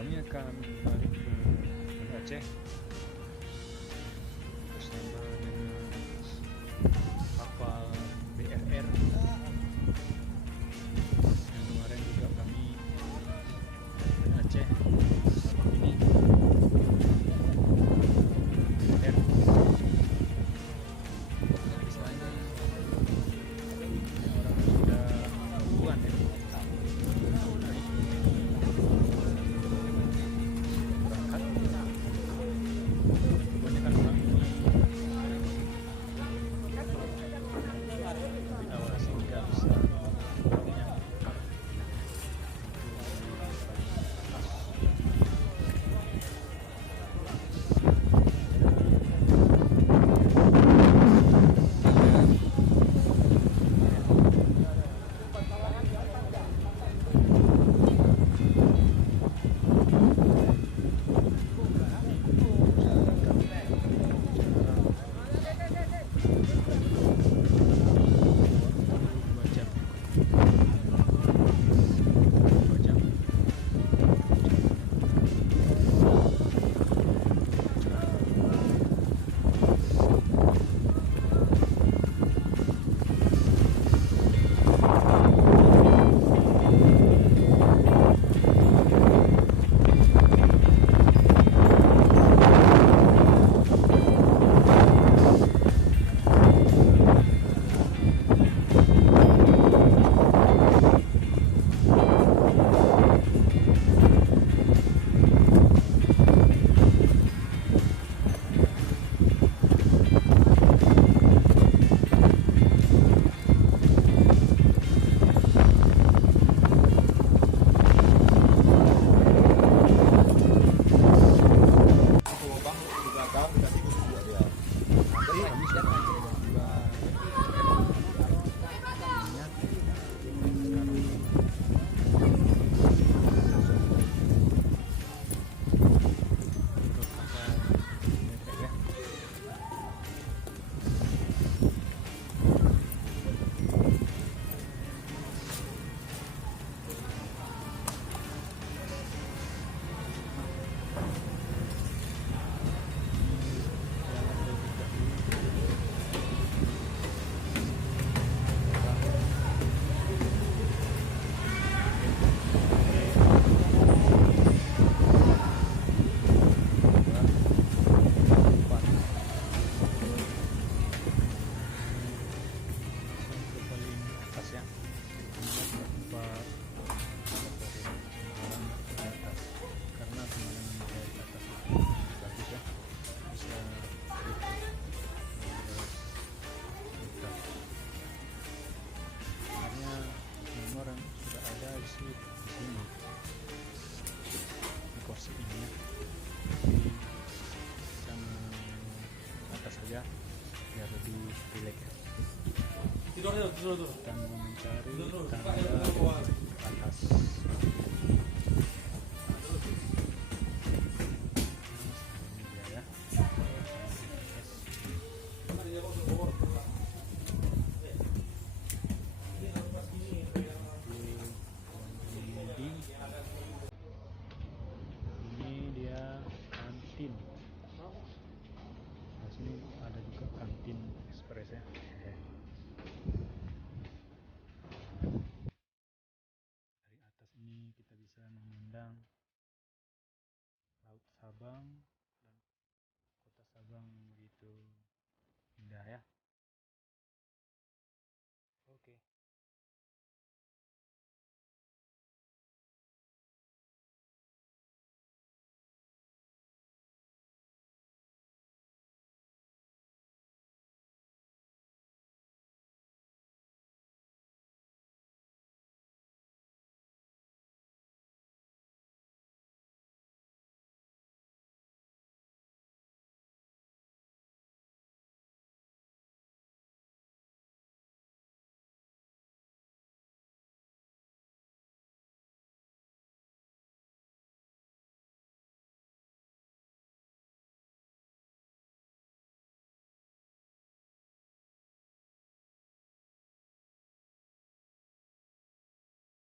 Kami akan balik ke Banda Aceh bersama dengan kapal BRR yang kemarin juga kami Banda Aceh Sabang ini BRR istilahnya orang sudah duluan ya naik berangkat. Kebanyakan orang ini lebih awal sehingga bisa menyambut kursi ini ya, jadi sama atas saja biar lebih rileks ya. Dan mencari tangga ke atas. Ini dia ya. Ini dia kantin. Nah, sini ada juga kantin ekspres ya. Dari atas ini kita bisa memandang Laut Sabang